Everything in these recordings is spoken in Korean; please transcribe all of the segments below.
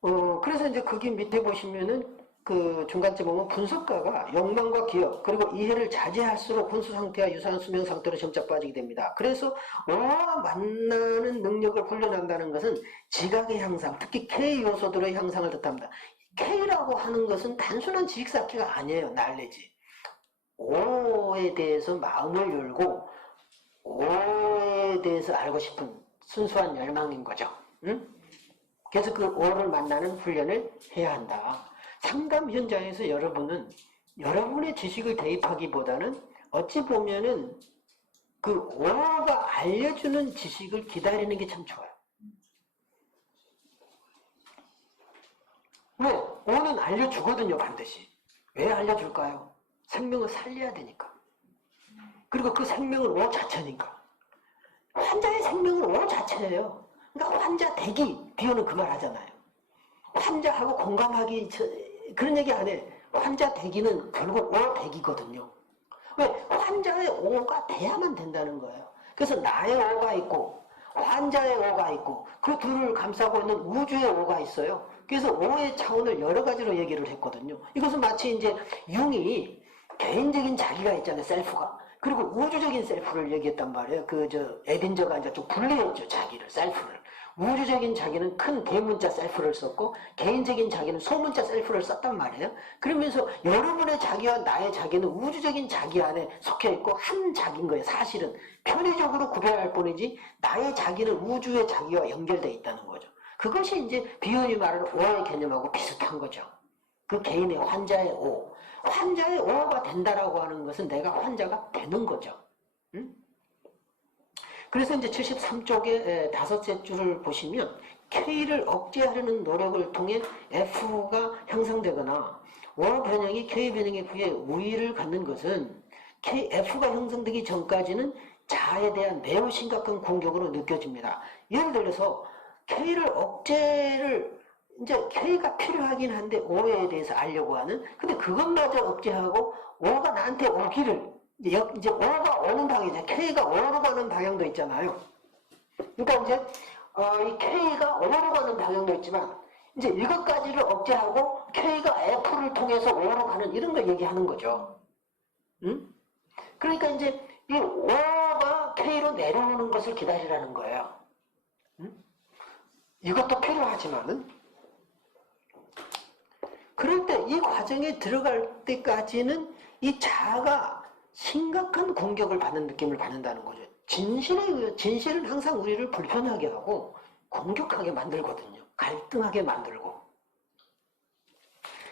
그래서 이제 거기 밑에 보시면은 그 중간쯤 보면 분석가가 욕망과 기억 그리고 이해를 자제할수록 혼수 상태와 유사한 수명 상태로 점차 빠지게 됩니다. 그래서 O와 만나는 능력을 훈련한다는 것은 지각의 향상, 특히 K 요소들의 향상을 뜻합니다. K라고 하는 것은 단순한 지식 쌓기가 아니에요. 날래지. O에 대해서 마음을 열고 O에 대해서 알고 싶은 순수한 열망인 거죠. 응? 그래서 그 O를 만나는 훈련을 해야 한다. 상담 현장에서 여러분은 여러분의 지식을 대입하기보다는 어찌 보면은 그 O가 알려주는 지식을 기다리는 게 참 좋아요. 왜? O는 알려주거든요, 반드시. 왜 알려줄까요? 생명을 살려야 되니까. 그리고 그 생명은 O 자체니까. 환자의 생명은 O 자체예요. 그러니까 환자 대기, 비오는 그 말 하잖아요. 환자하고 공감하기, 그런 얘기 안 해. 환자 대기는 결국 O 대기거든요. 왜? 환자의 O가 돼야만 된다는 거예요. 그래서 나의 O가 있고, 환자의 O가 있고, 그 둘을 감싸고 있는 우주의 O가 있어요. 그래서 O의 차원을 여러 가지로 얘기를 했거든요. 이것은 마치 이제 융이 개인적인 자기가 있잖아요, 셀프가. 그리고 우주적인 셀프를 얘기했단 말이에요. 에빈저가 이제 좀 분리했죠, 자기를, 셀프를. 우주적인 자기는 큰 대문자 셀프를 썼고, 개인적인 자기는 소문자 셀프를 썼단 말이에요. 그러면서 여러분의 자기와 나의 자기는 우주적인 자기 안에 속해 있고, 한 자기인 거예요, 사실은. 편의적으로 구별할 뿐이지, 나의 자기는 우주의 자기와 연결되어 있다는 거죠. 그것이 이제 비연이 말하는 O의 개념하고 비슷한 거죠. 그 개인의 환자의 O. 환자의 O가 된다라고 하는 것은 내가 환자가 되는 거죠. 응? 그래서 이제 73쪽의 다섯째 줄을 보시면 K를 억제하려는 노력을 통해 F가 형성되거나 O 변형이 K 변형에 비해 우위를 갖는 것은 F가 형성되기 전까지는 자아에 대한 매우 심각한 공격으로 느껴집니다. 예를 들어서 K를 억제를 이제 K가 필요하긴 한데 O에 대해서 알려고 하는 근데 그것마저 억제하고 O가 나한테 오기를 이제 O가 오는 방향이죠. K가 O로 가는 방향도 있잖아요. 그러니까 이제 이 K가 O로 가는 방향도 있지만 이제 이것까지를 억제하고 K가 F를 통해서 O로 가는 이런 걸 얘기하는 거죠. 응? 그러니까 이제 이 O가 K로 내려오는 것을 기다리라는 거예요. 응? 이것도 필요하지만은 그럴 때 이 과정에 들어갈 때까지는 이 자아가 심각한 공격을 받는 느낌을 받는다는 거죠. 진실은 항상 우리를 불편하게 하고 공격하게 만들거든요. 갈등하게 만들고.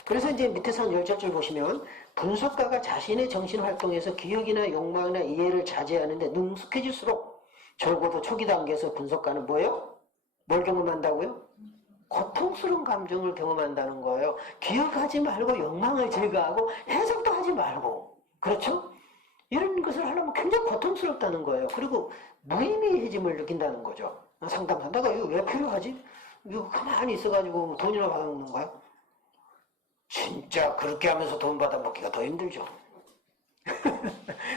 그래서 이제 밑에서 한 10줄 보시면 분석가가 자신의 정신활동에서 기억이나 욕망이나 이해를 자제하는데 능숙해질수록 적어도 초기 단계에서 분석가는 뭐예요? 뭘 경험한다고요? 고통스러운 감정을 경험한다는 거예요. 기억하지 말고 욕망을 제거하고 해석도 하지 말고. 그렇죠? 이런 것을 하려면 굉장히 고통스럽다는 거예요. 그리고 무의미해짐을 느낀다는 거죠. 상담사, 내가 이거 왜 필요하지? 이거 가만히 있어가지고 돈이나 받아먹는 거야? 진짜 그렇게 하면서 돈 받아먹기가 더 힘들죠.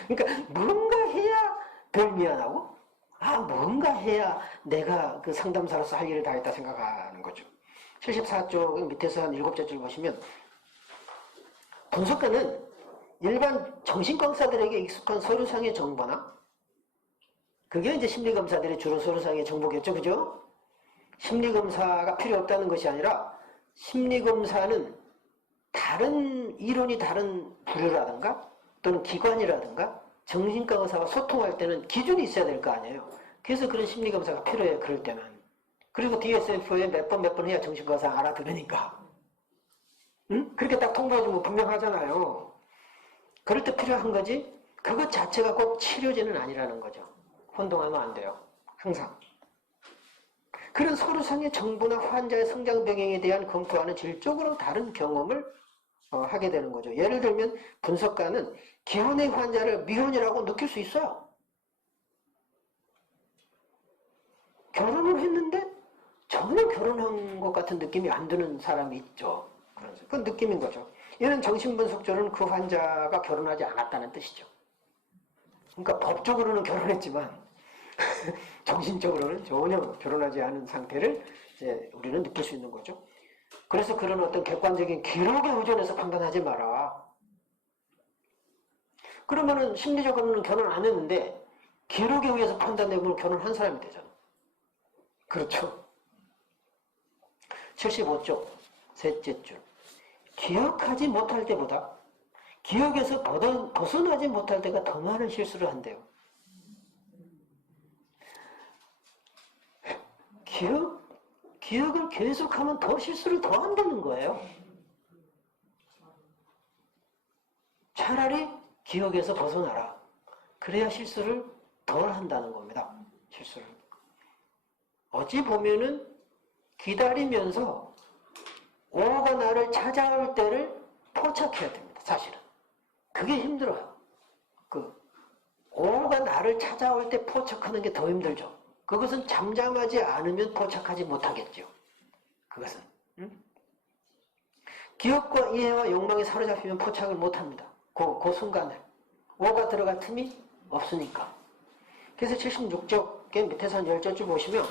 그러니까 뭔가 해야 덜 미안하고 뭔가 해야 내가 그 상담사로서 할 일을 다 했다 생각하는 거죠. 74쪽 밑에서 한 7째 줄 보시면 분석가는 일반 정신과 의사들에게 익숙한 서류상의 정보나 그게 이제 심리검사들이 주로 서류상의 정보겠죠. 그죠? 심리검사가 필요 없다는 것이 아니라 심리검사는 다른 이론이 다른 부류라든가 또는 기관이라든가 정신과 의사와 소통할 때는 기준이 있어야 될 거 아니에요. 그래서 그런 심리검사가 필요해요. 그럴 때는. 그리고 DSF에 몇 번 해야 정신과 의사 알아들으니까. 응? 그렇게 딱 통보해주면 분명하잖아요. 그럴 때 필요한 거지 그것 자체가 꼭 치료제는 아니라는 거죠. 혼동하면 안 돼요. 항상. 그런 서류상의 정보나 환자의 성장 병행에 대한 검토와는 질적으로 다른 경험을 하게 되는 거죠. 예를 들면 분석가는 기혼의 환자를 미혼이라고 느낄 수 있어요. 결혼을 했는데 전혀 결혼한 것 같은 느낌이 안 드는 사람이 있죠. 그건 느낌인 거죠. 이런 정신분석조는 그 환자가 결혼하지 않았다는 뜻이죠. 그러니까 법적으로는 결혼했지만 정신적으로는 전혀 결혼하지 않은 상태를 이제 우리는 느낄 수 있는 거죠. 그래서 그런 어떤 객관적인 기록에 의존해서 판단하지 마라. 그러면은 심리적으로는 결혼 안 했는데 기록에 의해서 판단해보면 결혼한 사람이 되잖아. 그렇죠? 75쪽 셋째 줄. 기억하지 못할 때보다 기억에서 벗어나지 못할 때가 더 많은 실수를 한대요. 기억을 계속하면 더 실수를 더 한다는 거예요. 차라리 기억에서 벗어나라. 그래야 실수를 덜 한다는 겁니다. 실수를. 어찌 보면은 기다리면서 오가 나를 찾아올 때를 포착해야 됩니다. 사실은. 그게 힘들어요. 오가 나를 찾아올 때 포착하는 게 더 힘들죠. 그것은 잠잠하지 않으면 포착하지 못하겠죠. 그것은. 기억과 이해와 욕망에 사로잡히면 포착을 못합니다. 그 순간에. 오가 들어갈 틈이 없으니까. 그래서 76쪽의 밑에서 한 10줄 보시면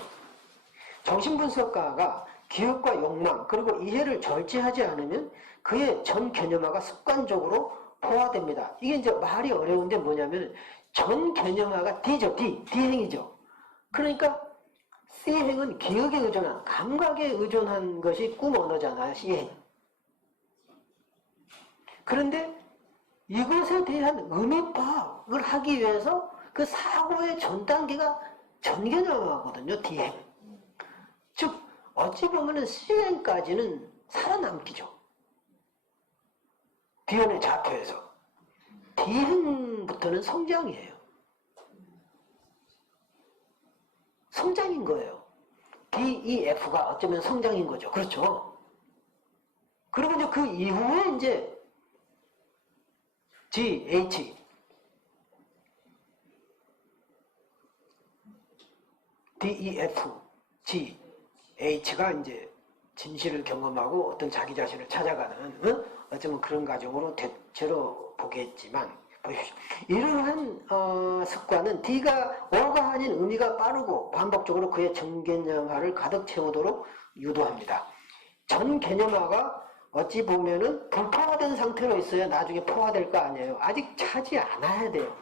정신분석가가 기억과 욕망 그리고 이해를 절제하지 않으면 그의 전 개념화가 습관적으로 포화됩니다. 이게 이제 말이 어려운데 뭐냐면 전 개념화가 D죠. D행이죠. 그러니까 C행은 기억에 의존한, 감각에 의존한 것이 꿈 언어잖아요. C행. 그런데 이것에 대한 의미 파악을 하기 위해서 그 사고의 전 단계가 전개념화거든요. D행. 즉 어찌 보면은 C행까지는 살아남기죠. 비원의 좌표에서. D행부터는 성장이에요. 성장인 거예요. DEF가 어쩌면 성장인 거죠. 그렇죠. 그리고 이제 그 이후에 이제 GH DEF GH가 이제 진실을 경험하고 어떤 자기 자신을 찾아가는 어쩌면 그런 과정으로 대체로 보겠지만 보십시오. 이러한 습관은 D가 O가 아닌 의미가 빠르고 반복적으로 그의 전개념화를 가득 채우도록 유도합니다. 전개념화가 어찌 보면은 불포화된 상태로 있어야 나중에 포화될 거 아니에요. 아직 차지 않아야 돼요.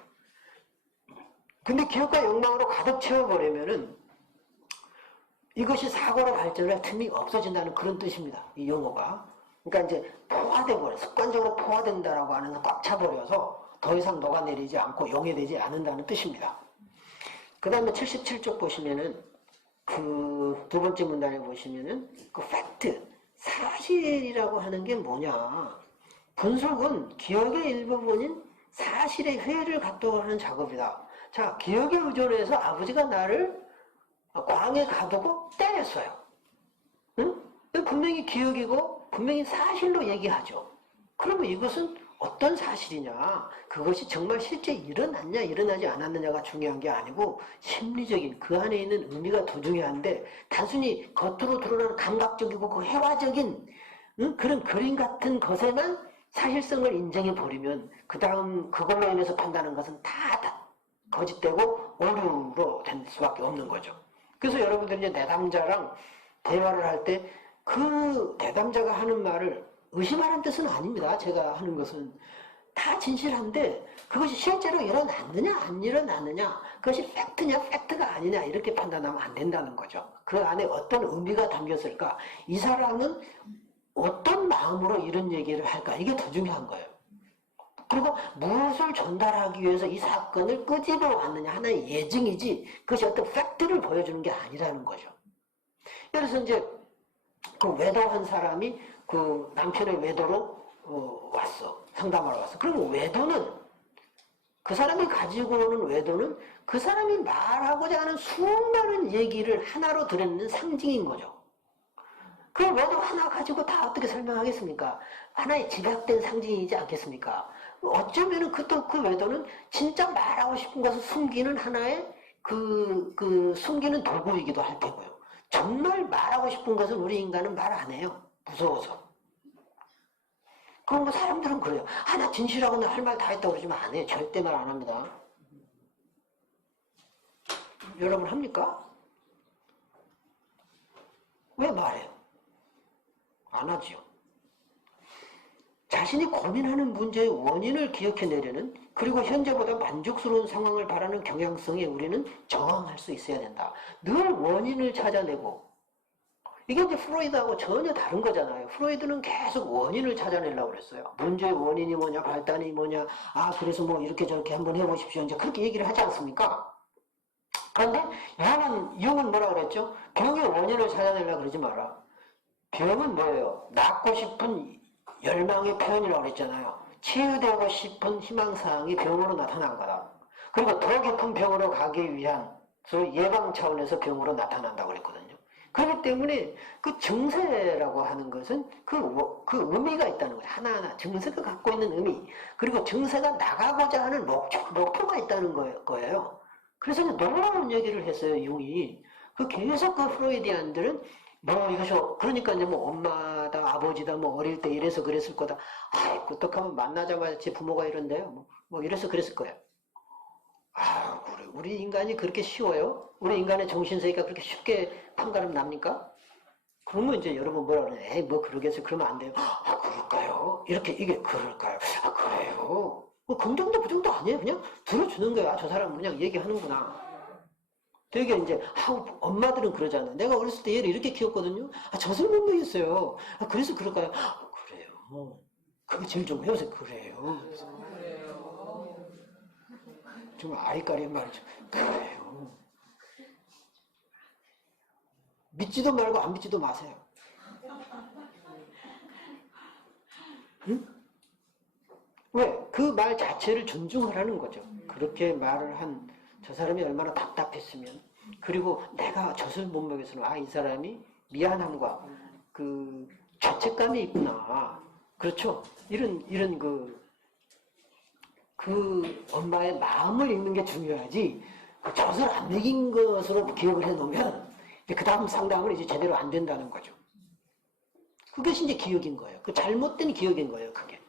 근데 기억과 욕망으로 가득 채워버리면은 이것이 사고로 발전할 틈이 없어진다는 그런 뜻입니다. 이 용어가. 그러니까 이제 포화되고 습관적으로 포화된다라고 하는 건 꽉 차버려서 더 이상 녹아내리지 않고 용해되지 않는다는 뜻입니다. 그 다음에 77쪽 보시면은 그 두 번째 문단에 보시면은 그 팩트, 사실이라고 하는 게 뭐냐. 분석은 기억의 일부분인 사실의 회를 갖도록 하는 작업이다. 자, 기억에 의존해서 아버지가 나를 광에 가두고 때렸어요. 응? 분명히 기억이고 분명히 사실로 얘기하죠. 그러면 이것은 어떤 사실이냐? 그것이 정말 실제 일어났냐 일어나지 않았느냐가 중요한 게 아니고 심리적인 그 안에 있는 의미가 더 중요한데 단순히 겉으로 드러나는 감각적이고 그 회화적인 그런 그림 같은 것에만 사실성을 인정해 버리면 그 다음 그걸로 인해서 판단하는 것은 다 거짓되고 오류로 될 수밖에 없는 거죠. 그래서 여러분들이 이제 내담자랑 대화를 할 때 그 내담자가 하는 말을 의심하라는 뜻은 아닙니다. 제가 하는 것은 다 진실한데 그것이 실제로 일어났느냐 안 일어났느냐 그것이 팩트냐 팩트가 아니냐 이렇게 판단하면 안 된다는 거죠. 그 안에 어떤 의미가 담겼을까? 이 사람은 어떤 마음으로 이런 얘기를 할까? 이게 더 중요한 거예요. 그리고 무엇을 전달하기 위해서 이 사건을 끄집어 왔느냐 하나의 예증이지 그것이 어떤 팩트를 보여주는 게 아니라는 거죠. 그래서 이제 그 외도한 사람이 그 남편의 외도로 왔어. 상담하러 왔어. 그럼 외도는 그 사람이 가지고 오는 외도는 그 사람이 말하고자 하는 수많은 얘기를 하나로 들여놓는 상징인 거죠. 그 외도 하나 가지고 다 어떻게 설명하겠습니까? 하나의 집약된 상징이지 않겠습니까? 어쩌면은 그 외도는 진짜 말하고 싶은 것을 숨기는 하나의 숨기는 도구이기도 할 테고요. 정말 말하고 싶은 것을 우리 인간은 말 안 해요. 무서워서. 그럼 뭐 사람들은 그래요. 나 진실하고 나 할 말 다 했다고 그러지만 안 해요. 절대 말 안 합니다. 여러분 합니까? 왜 말해요? 안 하지요. 자신이 고민하는 문제의 원인을 기억해내려는, 그리고 현재보다 만족스러운 상황을 바라는 경향성에 우리는 저항할 수 있어야 된다. 늘 원인을 찾아내고, 이게 이제 프로이드하고 전혀 다른 거잖아요. 프로이드는 계속 원인을 찾아내려고 그랬어요. 문제의 원인이 뭐냐, 발단이 뭐냐, 그래서 뭐 이렇게 저렇게 한번 해보십시오. 이제 그렇게 얘기를 하지 않습니까? 그런데 융은 뭐라 그랬죠? 병의 원인을 찾아내려고 그러지 마라. 병은 뭐예요? 낫고 싶은 열망의 표현이라고 그랬잖아요. 치유되고 싶은 희망사항이 병으로 나타난 거다. 그리고 더 깊은 병으로 가기 위한 소위 예방 차원에서 병으로 나타난다고 그랬거든요. 그렇기 때문에 그 증세라고 하는 것은 그 의미가 있다는 거예요. 하나하나 증세가 갖고 있는 의미, 그리고 증세가 나가고자 하는 목표가 있다는 거예요. 그래서 놀라운 얘기를 했어요, 융이. 계속 프로이디안들은 이것이, 그러니까 이제 엄마다, 아버지다, 어릴 때 이래서 그랬을 거다. 어떡하면 만나자마자 제 부모가 이런데요. 이래서 그랬을 거예요. 우리 인간이 그렇게 쉬워요? 우리 인간의 정신세계가 그렇게 쉽게 판가름 납니까? 그러면 이제 여러분 뭐라 그러냐. 그러겠어요. 그러면 안 돼요. 그럴까요? 이게 그럴까요? 그래요? 긍정도 부정도 아니에요. 그냥 들어주는 거야. 저 사람은 그냥 얘기하는구나. 되게 이제, 엄마들은 그러잖아요. 내가 어렸을 때 얘를 이렇게 키웠거든요. 젖을 못 먹였어요. 그래서 그럴까요? 그래요. 그게 제일 좀 해보세요. 그래요. 좀 아이까리한 말이죠. 그래요. 믿지도 말고 안 믿지도 마세요. 응? 왜? 그 말 자체를 존중하라는 거죠. 그렇게 말을 한 저 사람이 얼마나 답답했으면, 그리고 내가 젖을 못 먹여서는 이 사람이 미안함과 그 죄책감이 있구나. 그렇죠? 이런 그 엄마의 마음을 읽는 게 중요하지, 젖을 안 먹인 것으로 기억을 해놓으면 그 다음 상담은 이제 제대로 안 된다는 거죠. 그것이 이제 기억인 거예요. 그 잘못된 기억인 거예요, 그게.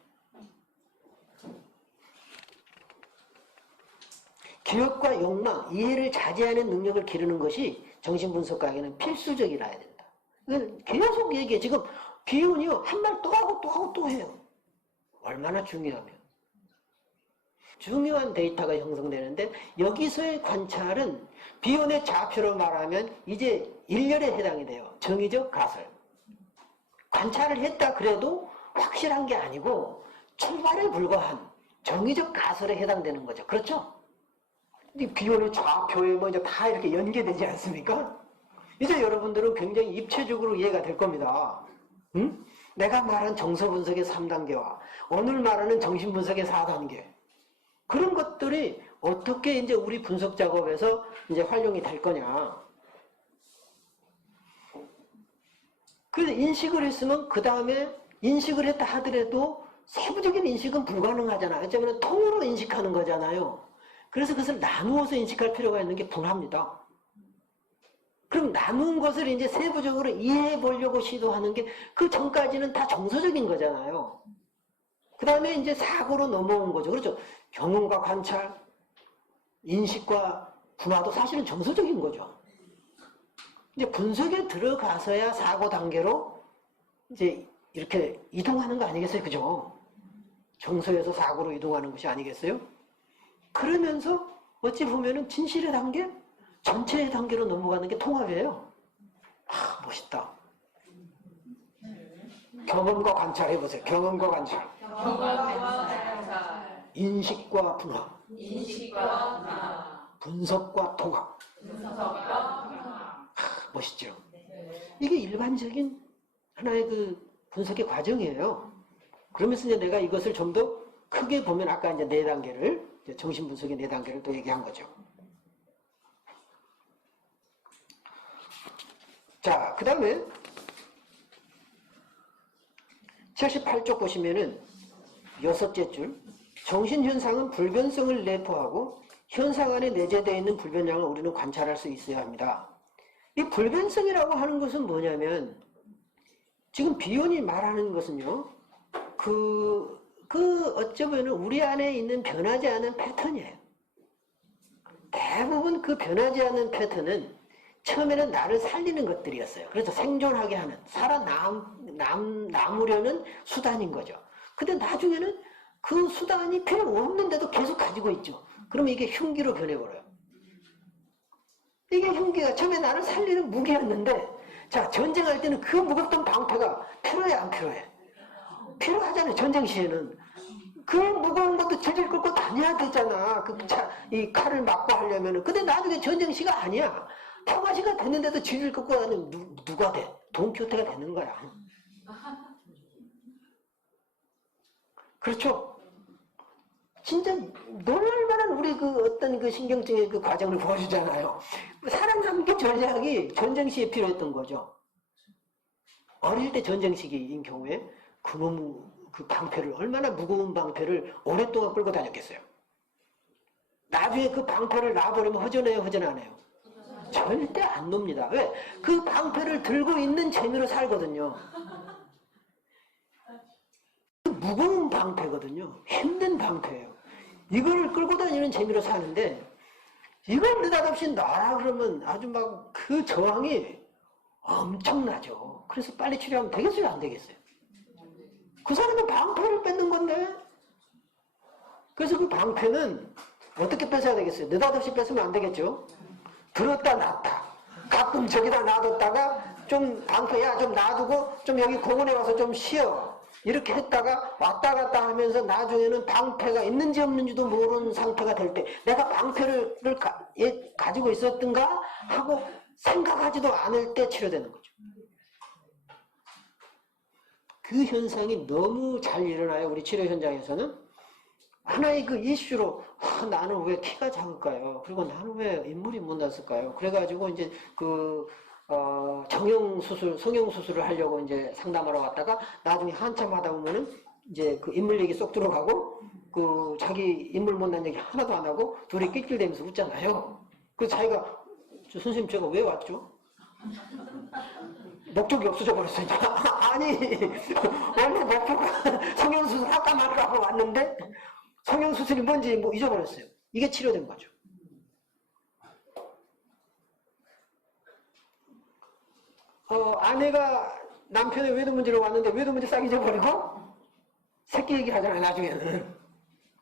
기억과 욕망, 이해를 자제하는 능력을 기르는 것이 정신분석학에는 필수적이라 해야 된다. 이건 계속 얘기해. 지금 비운이요, 한 말 또 하고 또 하고 또 해요. 얼마나 중요하면. 중요한 데이터가 형성되는데, 여기서의 관찰은 비운의 좌표로 말하면 이제 일렬에 해당이 돼요. 정의적 가설. 관찰을 했다 그래도 확실한 게 아니고 출발에 불과한 정의적 가설에 해당되는 거죠. 그렇죠? 이 비운의 좌표에 이제 다 이렇게 연계되지 않습니까? 이제 여러분들은 굉장히 입체적으로 이해가 될 겁니다. 응? 내가 말한 정서분석의 3단계와 오늘 말하는 정신분석의 4단계. 그런 것들이 어떻게 이제 우리 분석 작업에서 이제 활용이 될 거냐. 그래서 인식을 했으면 그 다음에 인식을 했다 하더라도 세부적인 인식은 불가능하잖아요. 왜냐하면 통으로 인식하는 거잖아요. 그래서 그것을 나누어서 인식할 필요가 있는 게 분합니다. 그럼 나눈 것을 이제 세부적으로 이해해 보려고 시도하는 게 그 전까지는 다 정서적인 거잖아요. 그 다음에 이제 사고로 넘어온 거죠. 그렇죠? 경험과 관찰, 인식과 분화도 사실은 정서적인 거죠. 이제 분석에 들어가서야 사고 단계로 이제 이렇게 이동하는 거 아니겠어요? 그죠? 정서에서 사고로 이동하는 것이 아니겠어요? 그러면서 어찌 보면은 진실의 단계, 전체의 단계로 넘어가는 게 통합이에요. 멋있다. 경험과 관찰 해보세요. 경험과 관찰. 인식과 분화. 분석과 통합. 멋있죠? 이게 일반적인 하나의 그 분석의 과정이에요. 그러면서 이제 내가 이것을 좀 더 크게 보면 아까 이제 4단계를, 정신분석의 4단계를 또 얘기한 거죠. 자, 그 다음에 78쪽 보시면은 6째 줄, 정신현상은 불변성을 내포하고 현상 안에 내재되어 있는 불변량을 우리는 관찰할 수 있어야 합니다. 이 불변성이라고 하는 것은 뭐냐면, 지금 비운이 말하는 것은요, 어찌 보면 우리 안에 있는 변하지 않은 패턴이에요. 대부분 그 변하지 않는 패턴은 처음에는 나를 살리는 것들이었어요. 그래서 생존하게 하는, 살아남으려는 수단인 거죠. 근데 나중에는 그 수단이 필요 없는데도 계속 가지고 있죠. 그러면 이게 흉기로 변해버려요. 이게 흉기가 처음에 나를 살리는 무기였는데, 자, 전쟁할 때는 그 무겁던 방패가 필요해, 안 필요해? 필요하잖아요, 전쟁 시에는. 그 무거운 것도 질질 끌고 다녀야 되잖아. 이 칼을 맞고 하려면은. 근데 나중에 전쟁 시가 아니야. 평화시가 됐는데도 질질 끌고 다니면 누가 돼? 돈키호테가 되는 거야. 그렇죠? 진짜 놀랄만한 우리 그 어떤 그 신경증의 그 과정을 보여주잖아요. 살아남기 전략이 전쟁 시에 필요했던 거죠. 어릴 때 전쟁 시기인 경우에 그놈 그 방패를, 얼마나 무거운 방패를 오랫동안 끌고 다녔겠어요. 나중에 그 방패를 놔버리면 허전해요, 허전 안 해요? 절대 안 놉니다. 왜? 그 방패를 들고 있는 재미로 살거든요. 무거운 방패거든요. 힘든 방패예요. 이걸 끌고 다니는 재미로 사는데, 이걸 느닷없이 놔라 그러면 아주 막 그 저항이 엄청나죠. 그래서 빨리 치료하면 되겠어요, 안 되겠어요? 그 사람은 방패를 뺏는 건데. 그래서 그 방패는 어떻게 뺏어야 되겠어요? 느닷없이 뺏으면 안 되겠죠? 들었다 놨다. 가끔 저기다 놔뒀다가 좀 방패야 좀 놔두고 좀 여기 공원에 와서 좀 쉬어. 이렇게 했다가 왔다 갔다 하면서 나중에는 방패가 있는지 없는지도 모르는 상태가 될 때 내가 방패를 가지고 있었던가 하고 생각하지도 않을 때 치료되는 거죠. 그 현상이 너무 잘 일어나요. 우리 치료 현장에서는. 하나의 그 이슈로 나는 왜 키가 작을까요? 그리고 나는 왜 인물이 못 났을까요? 그래가지고 이제 성형 수술을 하려고 이제 상담하러 왔다가 나중에 한참 하다 보면은 이제 그 인물 얘기 쏙 들어가고 그 자기 인물 못난 얘기 하나도 안 하고 둘이 낄낄대면서 웃잖아요. 그래서 자기가 선생님 제가 왜 왔죠? 목적이 없어져 버렸어요. 아니 원래 목표가 성형수술 할까 말까 하고 왔는데 성형수술이 뭔지 뭐 잊어버렸어요. 이게 치료된 거죠. 아내가 남편의 외도 문제로 왔는데 외도 문제 싹 잊어버리고 새끼 얘기 하잖아요, 나중에는.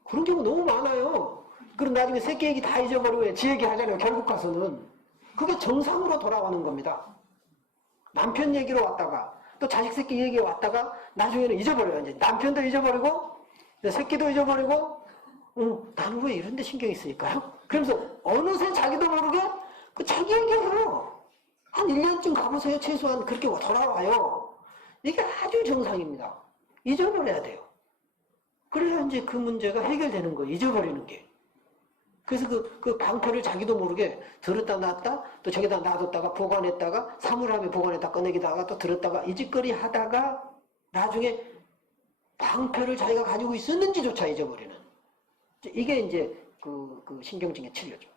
그런 경우 너무 많아요. 그럼 나중에 새끼 얘기 다 잊어버리고 지 얘기 하잖아요, 결국 가서는. 그게 정상으로 돌아오는 겁니다. 남편 얘기로 왔다가 또 자식 새끼 얘기에 왔다가 나중에는 잊어버려요. 이제 남편도 잊어버리고 새끼도 잊어버리고 나는 왜 이런 데 신경이 쓰일까요? 그러면서 어느새 자기도 모르게 그 자기 얘기해요. 한 1년쯤 가보세요. 최소한 그렇게 돌아와요. 이게 아주 정상입니다. 잊어버려야 돼요. 그래야 이제 그 문제가 해결되는 거예요. 잊어버리는 게. 그래서 그 방패를 자기도 모르게 들었다 놨다 또 저기다 놔뒀다가 보관했다가 사물함에 보관했다 꺼내기다가 또 들었다가 이 짓거리 하다가 나중에 방패를 자기가 가지고 있었는지조차 잊어버리는. 이게 이제 그 신경증의 치료죠.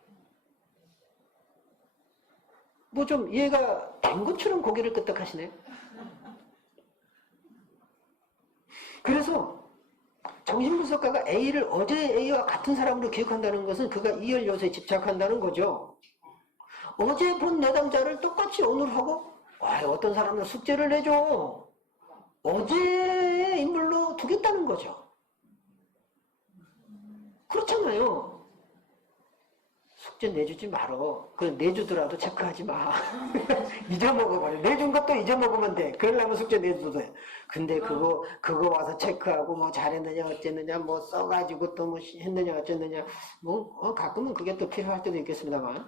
뭐 좀 이해가 된 것처럼 고개를 끄덕하시네요. 그래서 정신분석가가 A를 어제의 A와 같은 사람으로 기억한다는 것은 그가 이열 요소에 집착한다는 거죠. 어제 본 내담자를 똑같이 오늘 하고 어떤 사람은 숙제를 내줘. 어제의 인물로 두겠다는 거죠. 그렇잖아요. 숙제 내주지 말어. 그 내주더라도 체크하지 마. 잊어먹어버려. 내준 것도 잊어먹으면 돼. 그러려면 숙제 내줘도 돼. 근데 그거 와서 체크하고 뭐 잘했느냐 어쨌느냐 뭐 써가지고 또 뭐 했느냐 어쨌느냐 뭐 가끔은 그게 또 필요할 때도 있겠습니다만.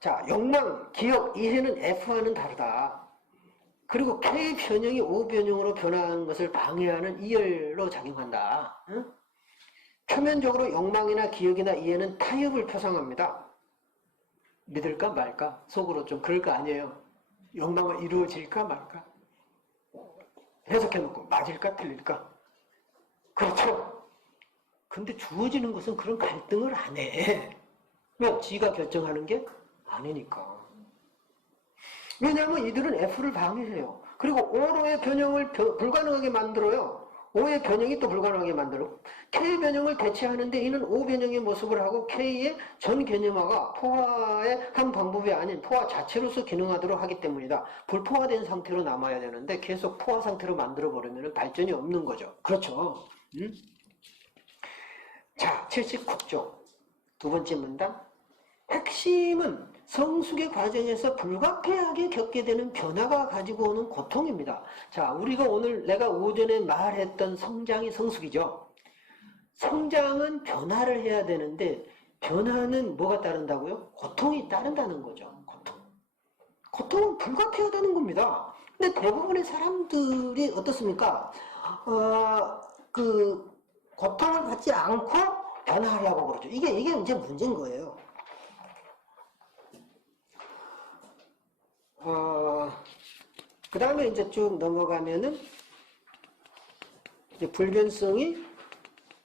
자, 욕망, 기억, 이해는 F와는 다르다. 그리고 K 변형이 O 변형으로 변화하는 것을 방해하는 이열로 작용한다. 응? 표면적으로 욕망이나 기억이나 이해는 타협을 표상합니다. 믿을까 말까? 속으로 좀 그럴 거 아니에요. 욕망은 이루어질까 말까? 해석해놓고 맞을까 틀릴까? 그렇죠. 근데 주어지는 것은 그런 갈등을 안 해. 왜? 지가 결정하는 게 아니니까. 왜냐하면 이들은 F를 방해해요. 그리고 O로의 변형을 불가능하게 만들어요. O의 변형이 또 불가능하게 만들고 K의 변형을 대체하는데 이는 O 변형의 모습을 하고 K의 전 개념화가 포화의 한 방법이 아닌 포화 자체로서 기능하도록 하기 때문이다. 불포화된 상태로 남아야 되는데 계속 포화 상태로 만들어버리면 발전이 없는 거죠. 그렇죠. 자, 79쪽 두 번째 문단. 핵심은 성숙의 과정에서 불가피하게 겪게 되는 변화가 가지고 오는 고통입니다. 자, 우리가 오늘 내가 오전에 말했던 성장이 성숙이죠. 성장은 변화를 해야 되는데 변화는 뭐가 따른다고요? 고통이 따른다는 거죠. 고통은 불가피하다는 겁니다. 근데 대부분의 사람들이 어떻습니까? 고통을 받지 않고 변화하려고 그러죠. 이게 이제 문제인 거예요. 그 다음에 이제 쭉 넘어가면은 이제 불변성이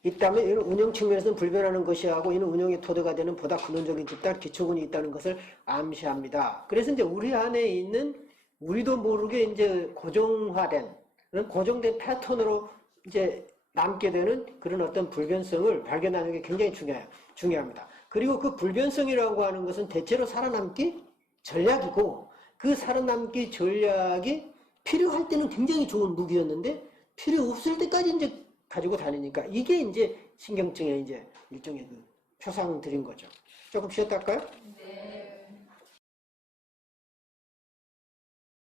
있다면 이는 운영 측면에서는 불변하는 것이 하고 이는 운영의 토대가 되는 보다 근원적인 집단 기초군이 있다는 것을 암시합니다. 그래서 이제 우리 안에 있는 우리도 모르게 이제 고정화된 고정된 패턴으로 이제 남게 되는 그런 어떤 불변성을 발견하는 게 굉장히 중요합니다. 그리고 그 불변성이라고 하는 것은 대체로 살아남기 전략이고 그 살아남기 전략이 필요할 때는 굉장히 좋은 무기였는데 필요 없을 때까지 이제 가지고 다니니까 이게 이제 신경증의 이제 일종의 그 표상 드린 거죠. 조금 쉬었다 할까요? 네.